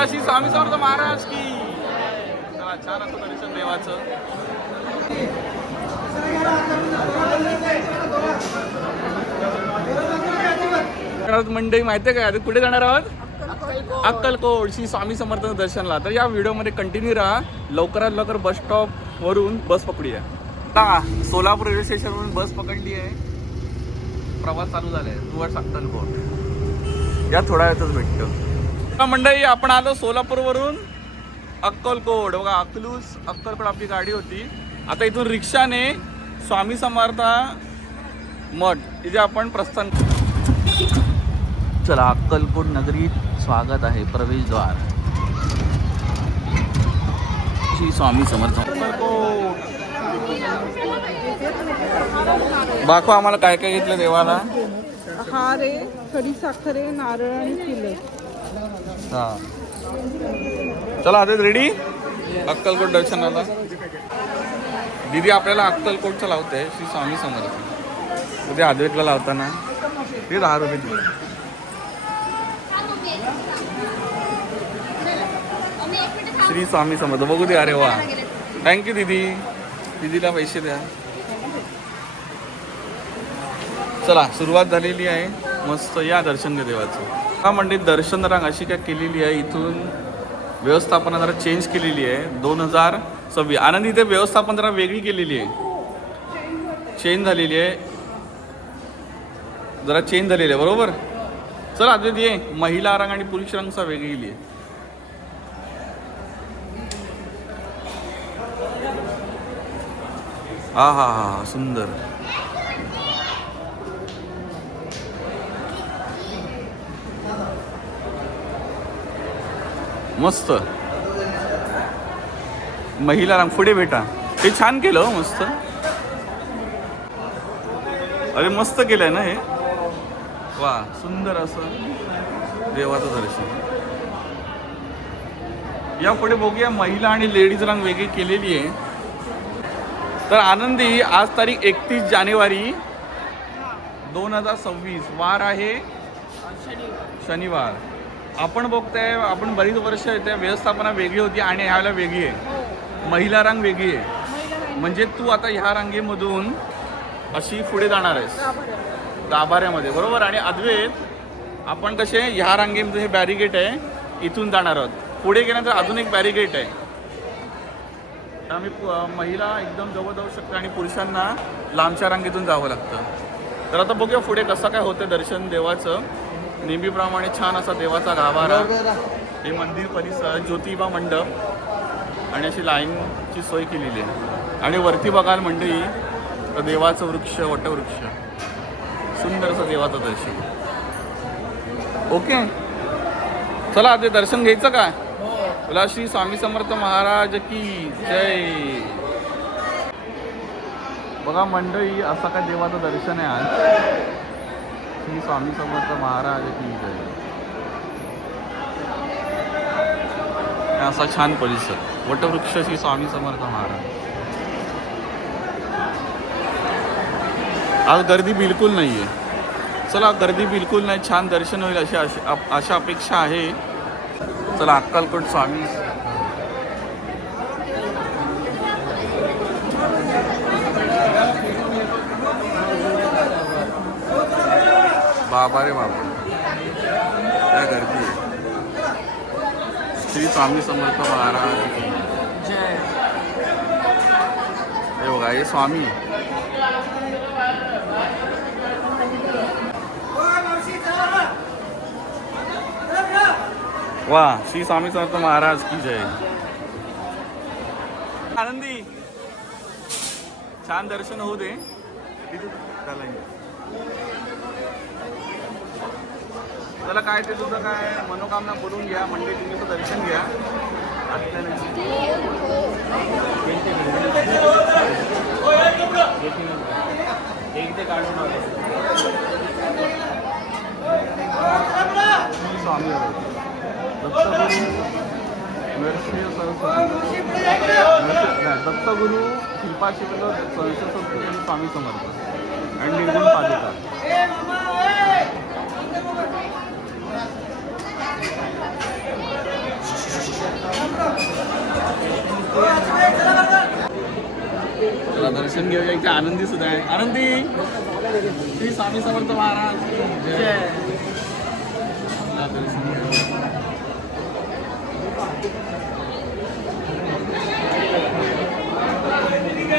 बोला श्री स्वामी समर्थ महाराज की. चला छान असं दर्शन देवाचं. मंडळी माहितीये का, कुठे जाणार आहोत? अक्कलकोट श्री स्वामी समर्थ दर्शनला. तर या व्हिडिओमध्ये कंटिन्यू राहा. लवकरात लवकर बस स्टॉप वरून बस पकडूया. सोलापूर रेल्वे स्टेशनवरून बस पकडली आहे. प्रवास चालू झालाय टुवर्ड्स अक्कलकोट. या थोड्या वेळातच भेटतो. मंडळी आपण आलो सोलापूरवरून अक्कलकोट. बघा अक्कलकोट आपली गाडी होती. आता इथून रिक्षाने स्वामी समर्थ मठ इथे आपण प्रस्थान. चला अक्कलकोट नगरीत स्वागत आहे. प्रवेशद्वार श्री स्वामी समर्थ अक्कलकोट. बाकू आम्हाला काय काय घेतलं देवाला? हार आहे, खडी साखर आहे, नारळ आणि फुलं. हा चला आता रेडी अक्कलकोट दर्शनाला. दीदी आपल्याला अक्कलकोटचं लावते श्री स्वामी समर्थ. उद्या आद्वैतला लावताना ते 10 रुपये दिले. श्री स्वामी समर्थ बघू दे. अरे वा थँक्यू दीदी. दीदीला पैसे द्या. चला सुरुवात झालेली आहे. मस्त या दर्शन घ्या देवाचं. हा म्हणजे दर्शन रांग अशी काय केलेली आहे. इथून व्यवस्थापना जरा चेंज केलेली आहे 2026. आनंद इथे व्यवस्थापन जरा वेगळी केलेली आहे. चेंज झालेली आहे. जरा चेंज झालेली आहे बरोबर. चला आता ये महिला रंग आणि पुरुष रंगचा वेगळी आहे. हा हा हा सुंदर. मस्त महिला रंग पुढे बेटा. हे छान केलं हो मस्त. अरे मस्त केलंय ना हे. वा सुंदर असं देवाचं दर्शन. या पुढे बघूया महिला आणि लेडीज रंग वेगळी केलेली आहे. तर आनंदी आज तारीख 31 जानेवारी 2026 वार आहे शनिवार. आपण बघताय आपण बरीच वर्ष त्या व्यवस्थापना वेगळी होती आणि ह्याला वेगळी आहे. महिला रंग वेगळी आहे. म्हणजे तू आता ह्या रांगेमधून अशी पुढे जाणार आहेस गाभाऱ्यामध्ये बरोबर. आणि अद्वैत आपण कसे ह्या रांगेमध्ये हे बॅरिगेट आहे इथून जाणार आहोत. पुढे गेल्यानंतर अजून एक बॅरिगेट आहे. आम्ही महिला एकदम जवळ जाऊ शकतो आणि पुरुषांना लांबच्या रांगेतून जावं लागतं. तर आता बघूया पुढे कसं काय होतं दर्शन देवाचं. नेहमीप्रमाणे छान असा देवाचा गाभारा. हे मंदिर परिसर ज्योतिबा मंडप आणि अशी लाईनची सोय केलेली आहे. आणि वरती बघाल मंडळी तर देवाचं वृक्ष वटवृक्ष. सुंदर असं देवाचं दर्शन. ओके चला ते दर्शन घ्यायचं का? बोला श्री स्वामी समर्थ महाराज की जय. बघा मंडळी असं काय देवाचं दर्शन आहे आज. श्री स्वामी समर्थ महाराज की जय. असा छान परिसर वटवृक्ष श्री स्वामी समर्थ महाराज. आज गर्दी बिलकुल नाही आहे. चला गर्दी बिलकुल नाही. छान दर्शन होईल अशी अशा अपेक्षा आहे. चला अक्कलकोट स्वामी. बाबा रे बाबा काय गर्दी आहे. श्री स्वामी समर्थ महाराज की जय. हे बघा हे स्वामी. वा श्री स्वामी समर्थ महाराज की जय. आनंदी छान दर्शन होऊ दे. चला काय ते तुझं काय मनोकामना बोलून घ्या. म्हणजे तुम्ही तर दर्शन घ्या. एक ते काढून स्वामी दत्तगुरु शिल्पा शिकलो सरस्वती स्वामी समर्थ आणि निर्गुण पालिका. आमच्या आनंदी सुद्धा आहे. आनंदी श्री स्वामी समर्थ महाराज की जय.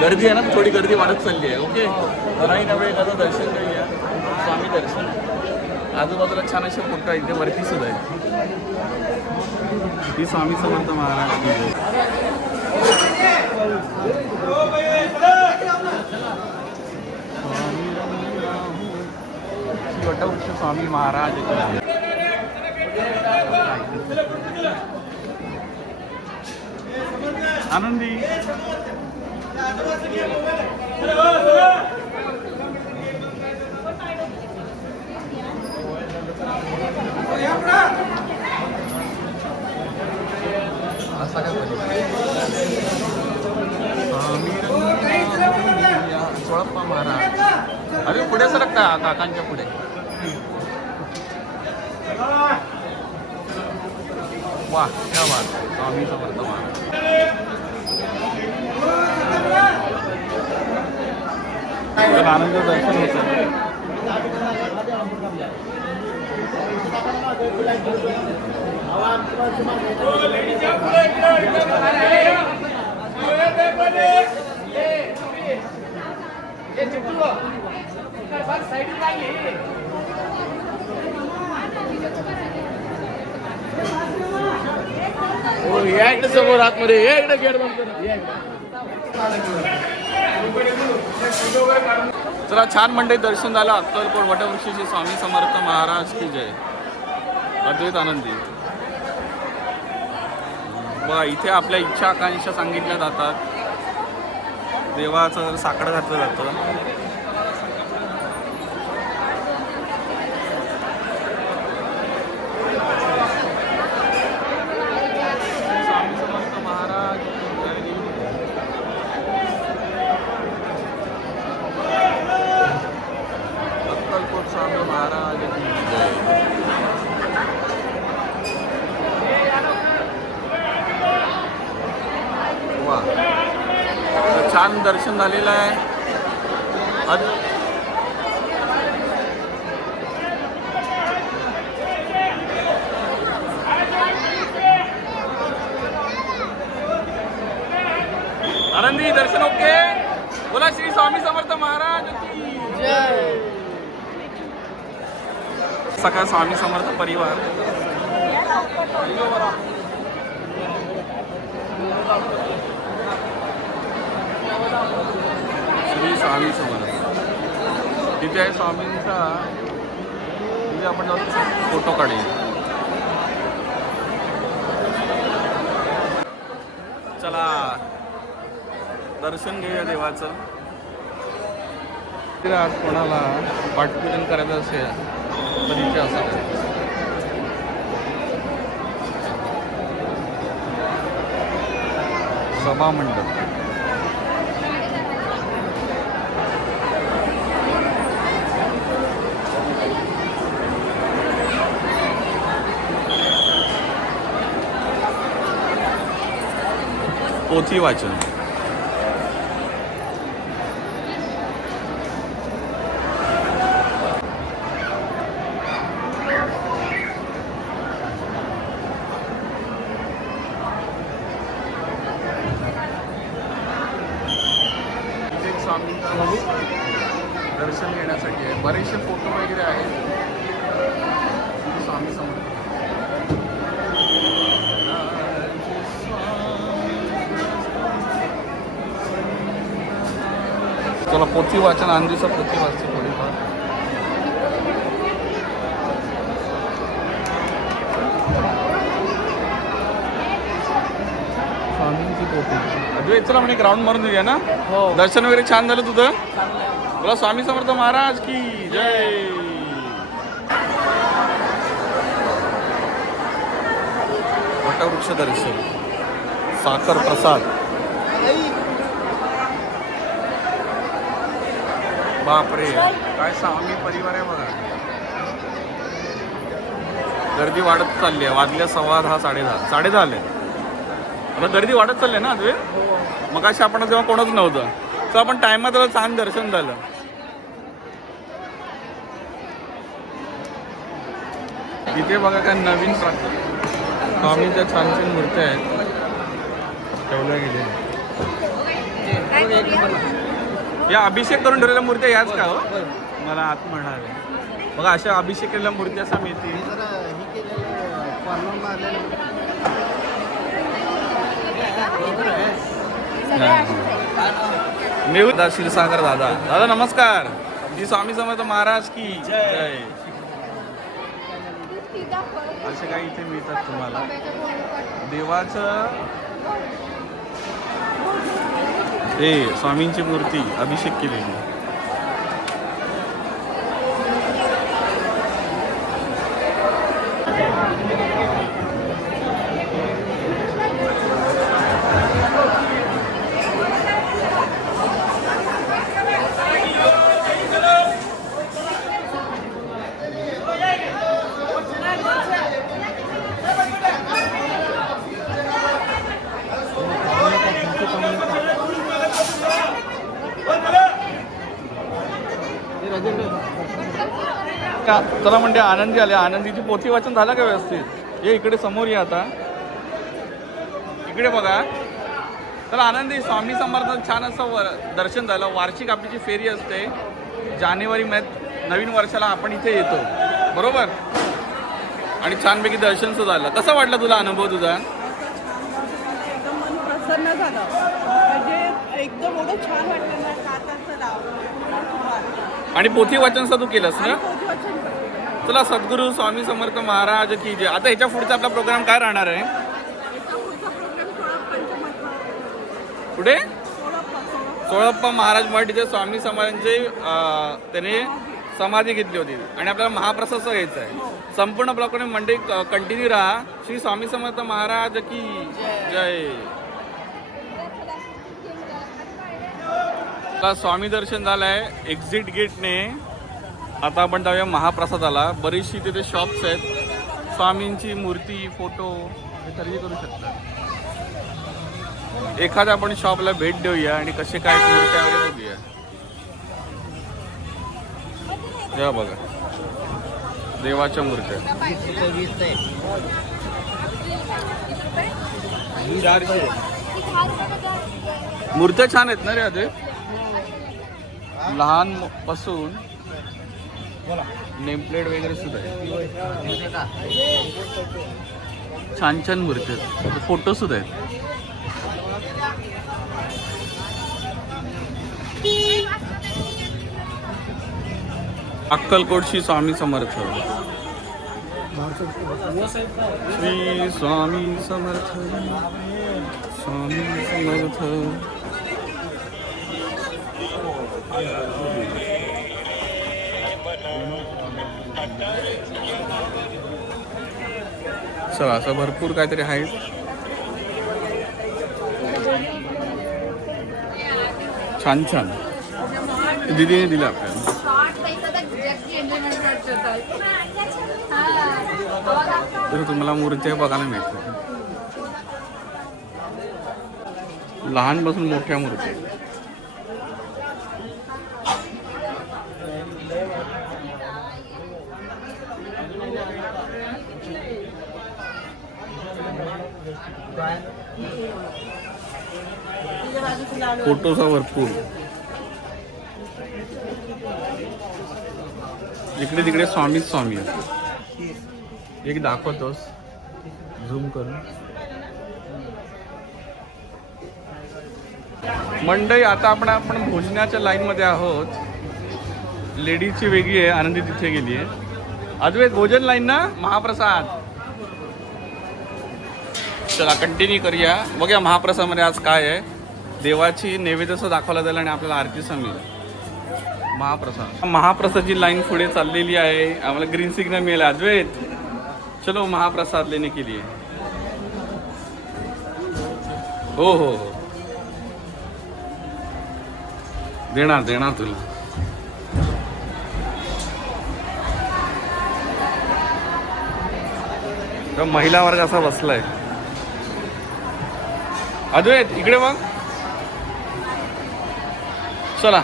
गर्दी आहे ना, थोडी गर्दी वाढत चालली आहे. ओके, जराही नव्हे एखादं दर्शन करूया, स्वामी दर्शन. आजूबाजूला छान असे फोटो आहेत, ते वरती सुद्धा आहे. श्री स्वामी समर्थ महाराज की जय. श्री वटवृक्ष स्वामी महाराज की जय. आनंदी सोळप्पा महाराज. अरे पुढे सरकता काकांच्या पुढे. वा क्या बात. स्वामी समर्थ महाराज. आनंद दर्शन होतं. या इकडे समोर आतमध्ये या इकडे गेट बंद कर. चला छान मंडळी दर्शन झालं. अक्कलकोट वटवृक्षाचे स्वामी समर्थ महाराज की जय. अद्वैत आनंदी. बघा इथे आपल्या इच्छा आकांक्षा सांगितल्या जातात. देवाचं साकडं घातलं जातं. छान दर्शन झालेलं आहे. आनंदी दर्शन ओके. बोला श्री स्वामी समर्थ महाराज की जय. सगळा स्वामी समर्थ परिवार. श्री स्वामी समर्थ. तिथे आहे स्वामींचा. तिथे आपण जाऊ फोटो काढूया. चला दर्शन घेऊया देवाचं. आज कोणाला पाठपूजन करायचं असेल तर इथे असं सभा मंडप. पोथी वाचन. स्वामींचं दर्शन घेण्यासाठी आहे. बरेचसे फोटो वगैरे आहेत. स्वामी समोर चला पोथी वाचन. आंधीचं पोथी वाचते थोडीफार. स्वामींची पोथी. अजून चला म्हणे ग्राउंड मारून देऊया ना. दर्शन वगैरे छान झालं तुझं. बोला स्वामी समर्थ महाराज की जय. वटवृक्ष दर्शन. साखर प्रसाद. बापरे काय स्वामी परिवार आहे बघा. गर्दी वाढत चालली आहे. वाजल्या 10:15 10:30 आले. आता गर्दी वाढत चालली आहे ना अजून. मग अशी आपण तेव्हा कोणच नव्हतं. तर आपण टायमात आलो, छान दर्शन झालं. इथे बघा काय नवीन स्वामींच्या छान छान मूर्त्या आहेत ठेवल्या गेल्या. या अभिषेक करून ठेवलेल्या मूर्त्या याच का हो? मला आत म्हणाले बघा अशा अभिषेक केलेल्या मूर्ती असा मिळतील. मेहूर क्षीरसागर दादा. दादा नमस्कार. जी स्वामी समर्थ महाराज की जय. असे काही इथे मिळतात तुम्हाला देवाचं. हे स्वामींची मूर्ती अभिषेक केलेली. चला म्हणते आनंदी आले. आनंदीची पोथी वाचन झालं का व्यवस्थित? हे इकडे समोर या आता. इकडे बघा. तर आनंदी स्वामी समर्थांचं छान असं दर्शन झालं. वार्षिक आपली जी फेरी असते जानेवारी महिन्यात नवीन वर्षाला आपण इथे येतो बरोबर. आणि छानपैकी दर्शन सुद्धा झालं. कसं वाटलं तुला अनुभव तुझा? एकदम मन प्रसन्न झालं. म्हणजे एकदम एवढं छान वाटलं ना का आता चला. आणि पोथी वाचन सुद्धा तू केलंस ना? पोथीवाचन पण केलं. तुला सद्गुरू स्वामी समर्थ महाराज की जय. आता ह्याच्या पुढचा आपला प्रोग्राम काय राहणार आहे? याचा पुढचा प्रोग्राम सोळप्पांच्या पुढे सोळप्पा सोळप्पा महाराज मठ इथे स्वामी समाजांचे त्याने समाधी घेतली होती आणि आपल्याला महाप्रसाद घ्यायचा आहे. संपूर्ण ब्लॉकने मंडळी कंटिन्यू राहा. श्री स्वामी समर्थ महाराज की जय. आता स्वामी दर्शन झालंय एक्झिट गेटने. आता आपण जाऊया महाप्रसादाला. बरीचशी तिथे शॉप्स आहेत. स्वामींची मूर्ती फोटो हे खरेदी करू शकतात. एखाद्या आपण शॉपला भेट देऊया आणि कसे काय मूर्त्या वगैरे बघूया. या बघा देवाच्या मूर्त्या. मूर्त्या छान आहेत ना रे आधी. लहान पासून नेमप्लेट वगैरे सुद्धा आहे. छान छान मूर्ती आहेत. फोटो सुद्धा आहेत. अक्कलकोटशी स्वामी समर्थ. श्री स्वामी समर्थ. स्वामी समर्थ. चला असं भरपूर काहीतरी आहे. छान छान दीदीने दिलं आपल्याला. तर तुम्हाला मूर्त्या बघायला मिळतात. लहानपासून मोठ्या मूर्त्या. फोटोचा भरपूर. इकडे तिकडे स्वामीच स्वामी. एक दाखवतोस झूम करून. मंडई आता आपण भोजनाच्या लाईन मध्ये आहोत. लेडीजची वेगळी आहे. आनंदी तिथे गेली आहे. अद्वैत भोजन लाईन ना महाप्रसाद. चला कंटिन्यू करूया. बघूया महाप्रसादमध्ये आज काय आहे. देवाची नैवेद्य दाखवला जाईल आणि आपल्याला आरती समील. महाप्रसादची लाईन पुढे चाललेली आहे. आम्हाला ग्रीन सिग्नल मिळाला. अद्वैत चलो महाप्रसाद लेने के लिए. हो हो हो देणार देणार तुला. तर महिला वर्ग असा बसलाय. अद्वैत इकडे बघ. चला